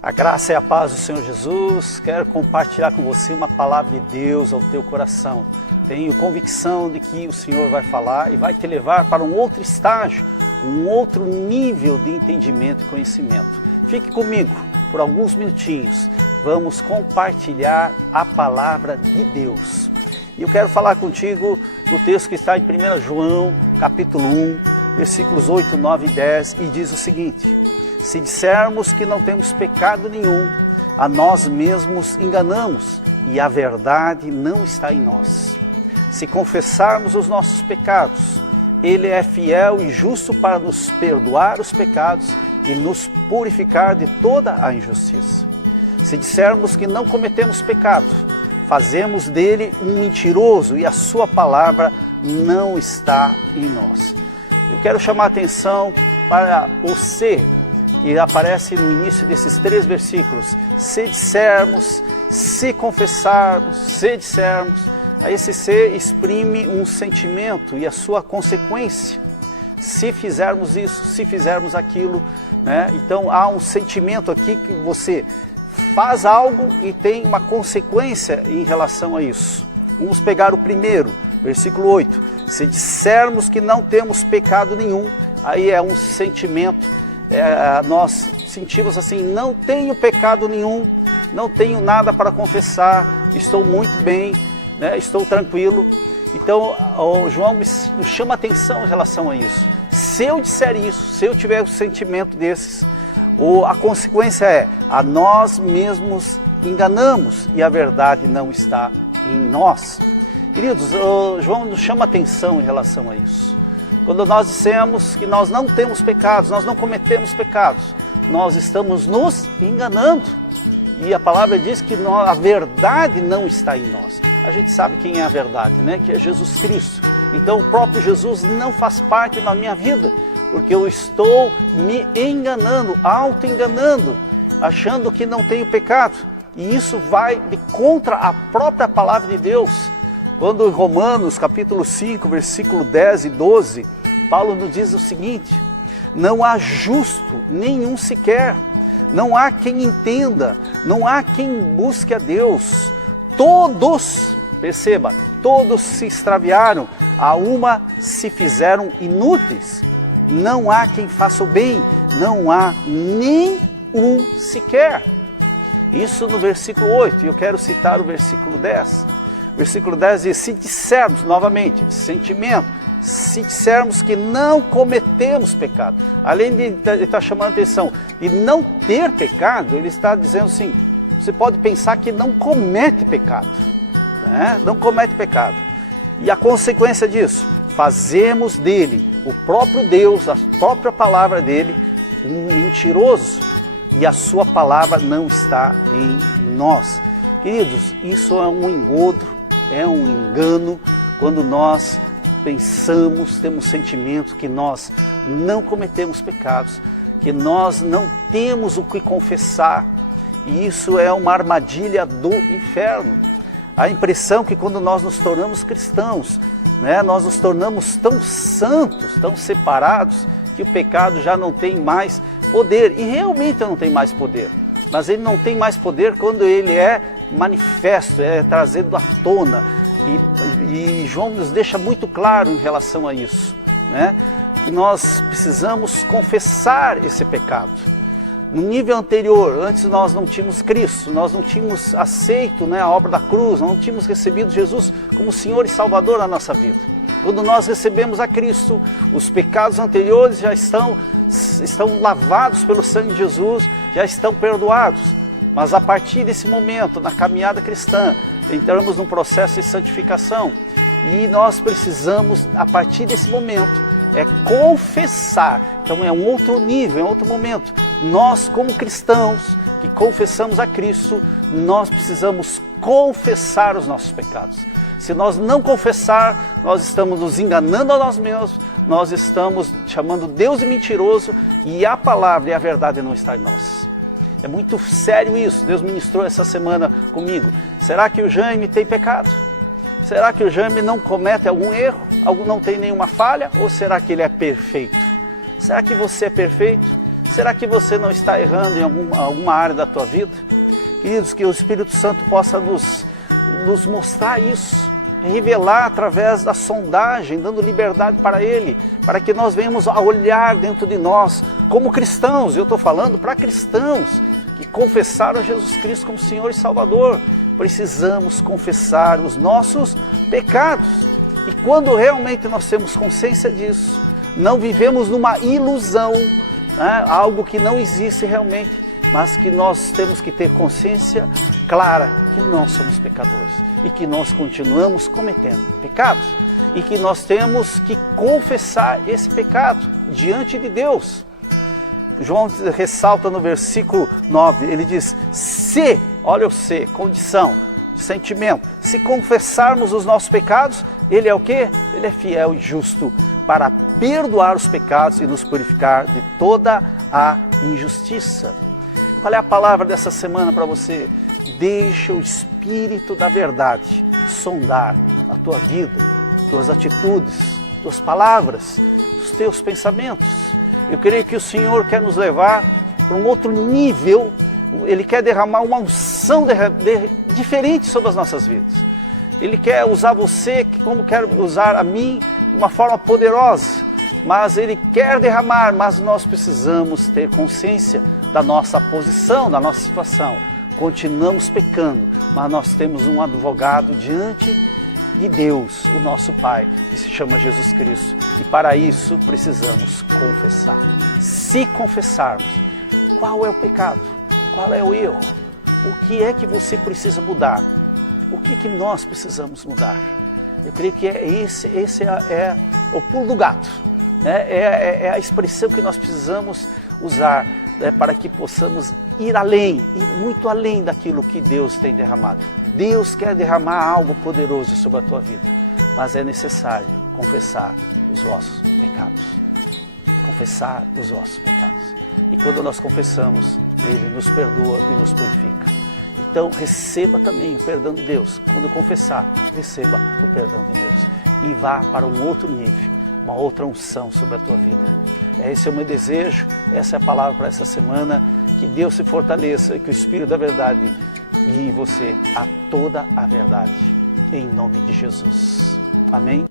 A graça e a paz do Senhor Jesus. Quero compartilhar com você uma palavra de Deus ao teu coração. Tenho convicção de que o Senhor vai falar e vai te levar para um outro estágio, um outro nível de entendimento e conhecimento. Fique comigo por alguns minutinhos. Vamos compartilhar a palavra de Deus. E eu quero falar contigo no texto que está em 1 João, capítulo 1, versículos 8, 9 e 10, e diz o seguinte: se dissermos que não temos pecado nenhum, a nós mesmos enganamos e a verdade não está em nós. Se confessarmos os nossos pecados, Ele é fiel e justo para nos perdoar os pecados e nos purificar de toda a injustiça. Se dissermos que não cometemos pecado, fazemos dele um mentiroso e a sua palavra não está em nós. Eu quero chamar a atenção para o "se", que aparece no início desses 3 versículos. Se dissermos, se confessarmos, se dissermos. Esse "se" exprime um sentimento e a sua consequência. Se fizermos isso, se fizermos aquilo, né? Então há um sentimento aqui que você faz algo e tem uma consequência em relação a isso. Vamos pegar o primeiro, versículo 8. Se dissermos que não temos pecado nenhum, aí é um sentimento, nós sentimos assim: não tenho pecado nenhum, não tenho nada para confessar, estou muito bem, né? Estou tranquilo. Então o João nos chama a atenção em relação a isso. Se eu disser isso, se eu tiver um sentimento desses, a consequência é: a nós mesmos enganamos e a verdade não está em nós. Queridos, João nos chama a atenção em relação a isso. Quando nós dissemos que nós não temos pecados, nós não cometemos pecados, nós estamos nos enganando. E a palavra diz que a verdade não está em nós. A gente sabe quem é a verdade, né? Que é Jesus Cristo. Então o próprio Jesus não faz parte da minha vida, porque eu estou me enganando, auto-enganando, achando que não tenho pecado. E isso vai de contra a própria palavra de Deus. Quando em Romanos capítulo 5, versículo 10 e 12, Paulo nos diz o seguinte: não há justo nenhum sequer, não há quem entenda, não há quem busque a Deus. Todos, perceba, todos se extraviaram, a uma se fizeram inúteis. Não há quem faça o bem, não há nem um sequer. Isso no versículo 8, e eu quero citar o versículo 10. Versículo 10 diz: se dissermos, novamente, sentimento, se dissermos que não cometemos pecado, além de ele estar chamando a atenção e não ter pecado, ele está dizendo assim: você pode pensar que não comete pecado, né? Não comete pecado. E a consequência disso, fazemos dele, o próprio Deus, a própria palavra dele, um mentiroso, e a sua palavra não está em nós. Queridos, isso é um engodo, é um engano, quando nós pensamos, temos sentimento que nós não cometemos pecados, que nós não temos o que confessar, e isso é uma armadilha do inferno. A impressão que quando nós nos tornamos cristãos, né, nós nos tornamos tão santos, tão separados, que o pecado já não tem mais poder, e realmente não tem mais poder, mas ele não tem mais poder quando ele é manifesto, é trazido à tona, e João nos deixa muito claro em relação a isso, né? Que nós precisamos confessar esse pecado. No nível anterior, antes nós não tínhamos Cristo, nós não tínhamos aceito, né, a obra da cruz, não tínhamos recebido Jesus como Senhor e Salvador na nossa vida. Quando nós recebemos a Cristo, os pecados anteriores já estão lavados pelo sangue de Jesus, já estão perdoados. Mas a partir desse momento, na caminhada cristã, entramos num processo de santificação. E nós precisamos, a partir desse momento, confessar. Então é um outro nível, é um outro momento. Nós, como cristãos que confessamos a Cristo, nós precisamos confessar os nossos pecados. Se nós não confessar, nós estamos nos enganando a nós mesmos, nós estamos chamando Deus de mentiroso, e a palavra e a verdade não está em nós. É muito sério isso. Deus ministrou essa semana comigo. Será que o Jaime tem pecado? Será que o Jaime não comete algum erro? Não tem nenhuma falha? Ou será que ele é perfeito? Será que você é perfeito? Será que você não está errando em alguma área da tua vida? Queridos, que o Espírito Santo possa nos mostrar isso, revelar através da sondagem, dando liberdade para Ele, para que nós venhamos a olhar dentro de nós, como cristãos. Eu estou falando para cristãos que confessaram Jesus Cristo como Senhor e Salvador. Precisamos confessar os nossos pecados. E quando realmente nós temos consciência disso, não vivemos numa ilusão, né? Algo que não existe realmente, mas que nós temos que ter consciência clara que nós somos pecadores e que nós continuamos cometendo pecados e que nós temos que confessar esse pecado diante de Deus. João ressalta no versículo 9, ele diz, se, olha o se, condição, sentimento, se confessarmos os nossos pecados, Ele é o quê? Ele é fiel e justo para perdoar os pecados e nos purificar de toda a injustiça. Qual é a palavra dessa semana para você? Deixa o Espírito da verdade sondar a tua vida, tuas atitudes, tuas palavras, os teus pensamentos. Eu creio que o Senhor quer nos levar para um outro nível. Ele quer derramar uma unção diferente sobre as nossas vidas. Ele quer usar você como quer usar a mim de uma forma poderosa. Mas Ele quer derramar, mas nós precisamos ter consciência da nossa posição, da nossa situação. Continuamos pecando, mas nós temos um advogado diante de Deus, o nosso Pai, que se chama Jesus Cristo. E para isso precisamos confessar. Se confessarmos, qual é o pecado? Qual é o erro? O que é que você precisa mudar? O que nós precisamos mudar? Eu creio que esse é o pulo do gato. É a expressão que nós precisamos usar, né, para que possamos ir além, ir muito além daquilo que Deus tem derramado. Deus quer derramar algo poderoso sobre a tua vida, mas é necessário confessar os vossos pecados. Confessar os vossos pecados. E quando nós confessamos, Ele nos perdoa e nos purifica. Então receba também o perdão de Deus. Quando confessar, receba o perdão de Deus. E vá para um outro nível, uma outra unção sobre a tua vida. Esse é o meu desejo, essa é a palavra para essa semana. Que Deus se fortaleça e que o Espírito da verdade guie você a toda a verdade. Em nome de Jesus. Amém?